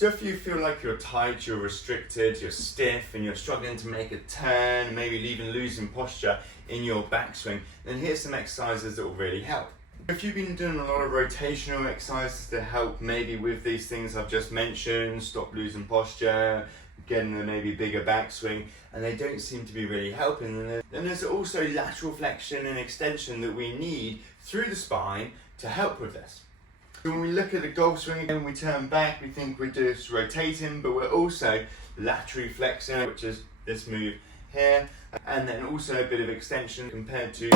So if you feel like you're tight, you're restricted, you're stiff, and you're struggling to make a turn, maybe even losing posture in your backswing, then here's some exercises that will really help. If you've been doing a lot of rotational exercises to help maybe with these things I've just mentioned, stop losing posture, getting a maybe bigger backswing, and they don't seem to be really helping, then there's also lateral flexion and extension that we need through the spine to help with this. So when we look at the golf swing again, we turn back, we think we're just rotating, but we're also laterally flexing, which is this move here, and then also a bit of extension compared to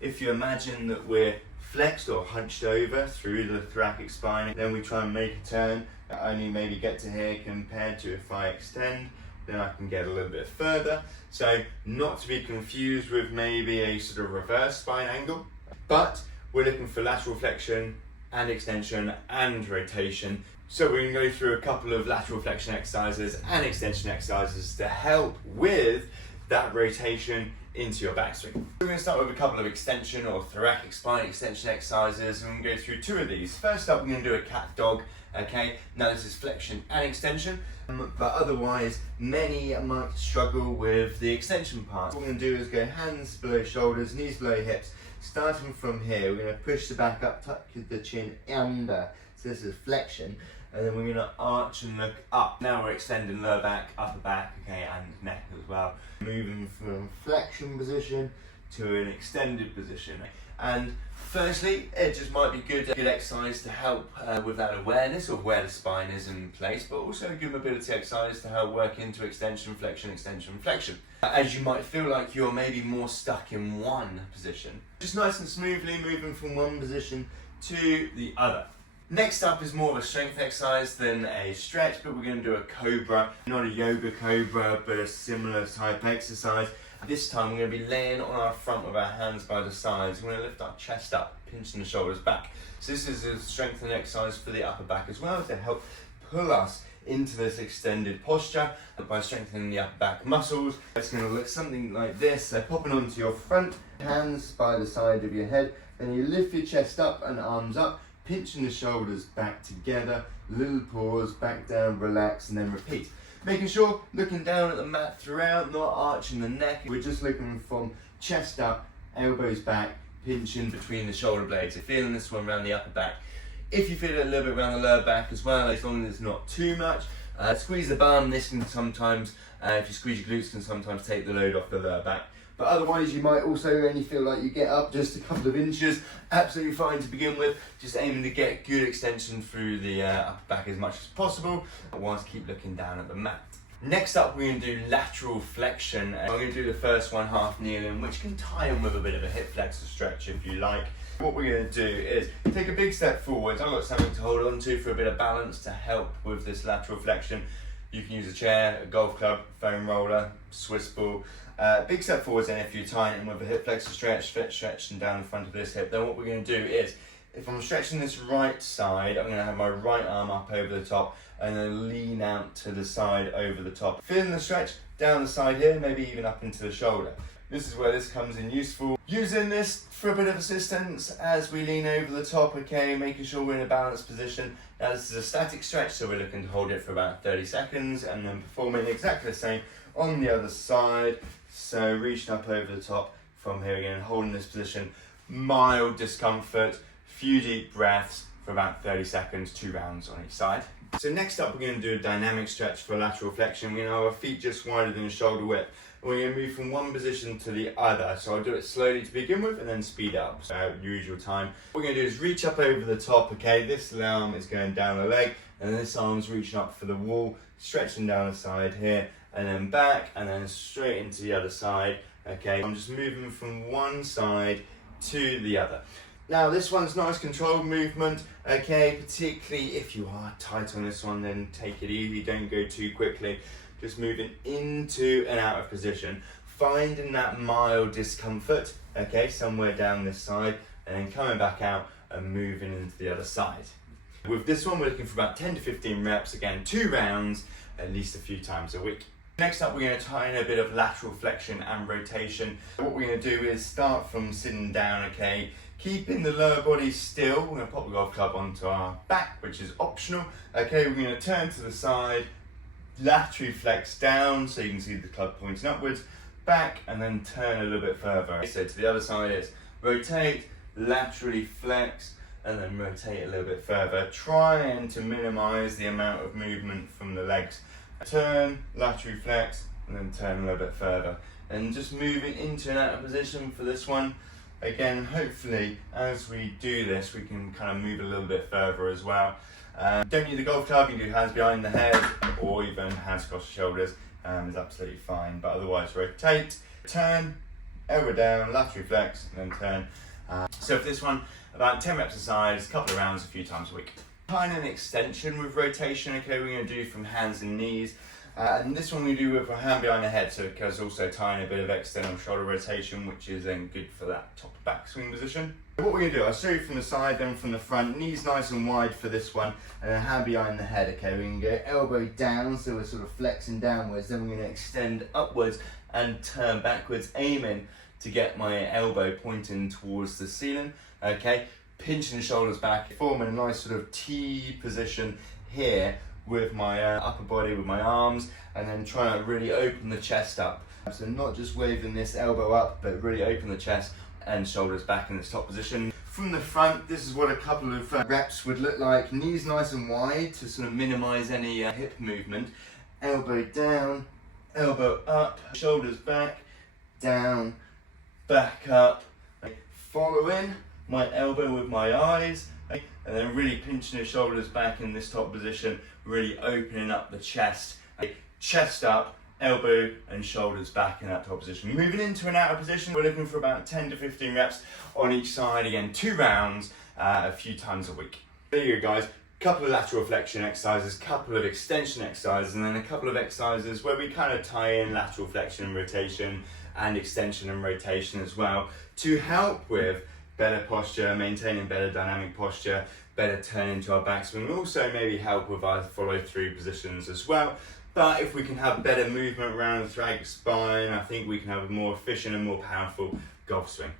if you imagine that we're flexed or hunched over through the thoracic spine, then we try and make a turn, only maybe get to here compared to if I extend, then I can get a little bit further. So not to be confused with maybe a sort of reverse spine angle, but we're looking for lateral flexion and extension and rotation. So we're going to go through a couple of lateral flexion exercises and extension exercises to help with that rotation into your backswing. We're going to start with a couple of extension or thoracic spine extension exercises, and we're going to go through two of these. First up, we're going to do a cat dog. Okay, now this is flexion and extension, but otherwise many might struggle with the extension part. What we're going to do is go hands below shoulders, knees below hips. Starting from here, we're going to push the back up, tuck the chin under. So this is flexion, and then we're going to arch and look up. Now we're extending lower back, upper back, okay, and neck as well. Moving from flexion position to an extended position. And firstly, it just might be good exercise to help with that awareness of where the spine is in place, but also a good mobility exercise to help work into extension, flexion, flexion. As you might feel like you're maybe more stuck in one position. Just nice and smoothly moving from one position to the other. Next up is more of a strength exercise than a stretch, but we're going to do a cobra. Not a yoga cobra, but a similar type exercise. This time we're going to be laying on our front with our hands by the sides. We're going to lift our chest up, pinching the shoulders back. So this is a strengthening exercise for the upper back as well to help pull us into this extended posture by strengthening the upper back muscles. It's going to look something like this. So popping onto your front, hands by the side of your head, then you lift your chest up and arms up, pinching the shoulders back together, little pause, back down, relax, and then repeat. Making sure, looking down at the mat throughout, not arching the neck. We're just looking from chest up, elbows back, pinching between the shoulder blades. Feeling this one around the upper back. If you feel it a little bit around the lower back as well, as long as it's not too much. Squeeze the bum, this can sometimes, if you squeeze your glutes, can sometimes take the load off the lower back. But otherwise you might also only feel like you get up just a couple of inches. Absolutely fine to begin with. Just aiming to get good extension through the upper back as much as possible, whilst keep looking down at the mat. Next up, we're going to do lateral flexion. I'm going to do the first one half kneeling, which can tie in with a bit of a hip flexor stretch if you like. What we're going to do is take a big step forwards. I've got something to hold on to for a bit of balance to help with this lateral flexion. You can use a chair, a golf club, foam roller, Swiss ball. Big step forwards, and if you tie it in with a hip flexor stretching down the front of this hip, then what we're going to do is, if I'm stretching this right side, I'm going to have my right arm up over the top and then lean out to the side over the top. Feeling the stretch down the side here, maybe even up into the shoulder. This is where this comes in useful. Using this for a bit of assistance as we lean over the top, okay, making sure we're in a balanced position. Now this is a static stretch, so we're looking to hold it for about 30 seconds and then performing exactly the same on the other side. So reaching up over the top from here again, holding this position, mild discomfort, few deep breaths for about 30 seconds, 2 rounds on each side. So next up, we're going to do a dynamic stretch for lateral flexion. We're going to have our feet just wider than shoulder width. And we're going to move from one position to the other. So I'll do it slowly to begin with and then speed up. So usual time. What we're going to do is reach up over the top, okay? This arm is going down the leg and this arm's reaching up for the wall, stretching down the side here and then back and then straight into the other side, okay? I'm just moving from one side to the other. Now this one's nice controlled movement, okay, particularly if you are tight on this one, then take it easy, don't go too quickly. Just moving into and out of position, finding that mild discomfort, okay, somewhere down this side, and then coming back out and moving into the other side. With this one, we're looking for about 10 to 15 reps, again, 2 rounds, at least a few times a week. Next up, we're going to tie in a bit of lateral flexion and rotation. What we're going to do is start from sitting down, okay, Keeping the lower body still, we're going to pop the golf club onto our back, which is optional. Okay, we're going to turn to the side, laterally flex down so you can see the club pointing upwards, back, and then turn a little bit further. So to the other side is rotate, laterally flex, and then rotate a little bit further, trying to minimize the amount of movement from the legs. Turn, laterally flex, and then turn a little bit further. And just moving into and out of position for this one. Again, hopefully, as we do this, we can kind of move a little bit further as well. Don't need the golf club, you can do hands behind the head, or even hands across the shoulders, is absolutely fine. But otherwise, rotate, turn, elbow down, lateral flex, and then turn. So for this one, about 10 reps a side, a couple of rounds, a few times a week. Kind of an extension with rotation, okay, we're going to do from hands and knees. And this one we do with a hand behind the head, so it goes also tying a bit of external shoulder rotation, which is then good for that top backswing position. What we're going to do, I'll show you from the side, then from the front. Knees nice and wide for this one, and then hand behind the head, okay. We're going to go elbow down, so we're sort of flexing downwards, then we're going to extend upwards and turn backwards, aiming to get my elbow pointing towards the ceiling, okay. Pinching the shoulders back, forming a nice sort of T position here with my upper body, with my arms, and then trying to really open the chest up. So not just waving this elbow up, but really open the chest and shoulders back in this top position. From the front, this is what a couple of reps would look like. Knees nice and wide to sort of minimize any hip movement. Elbow down, elbow up, shoulders back, down, back up. Follow in my elbow with my eyes, and then really pinching the shoulders back in this top position, really opening up the chest. Chest up, elbow and shoulders back in that top position. Moving into an outer position, we're looking for about 10 to 15 reps on each side. Again, 2 rounds, a few times a week. There you go, guys. Couple of lateral flexion exercises, couple of extension exercises, and then a couple of exercises where we kind of tie in lateral flexion and rotation and extension and rotation as well to help with better posture, maintaining better dynamic posture, better turn into our backswing, and also maybe help with our follow through positions as well. But if we can have better movement around the thoracic spine, I think we can have a more efficient and more powerful golf swing.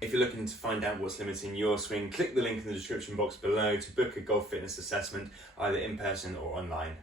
If you're looking to find out what's limiting your swing, click the link in the description box below to book a golf fitness assessment, either in person or online.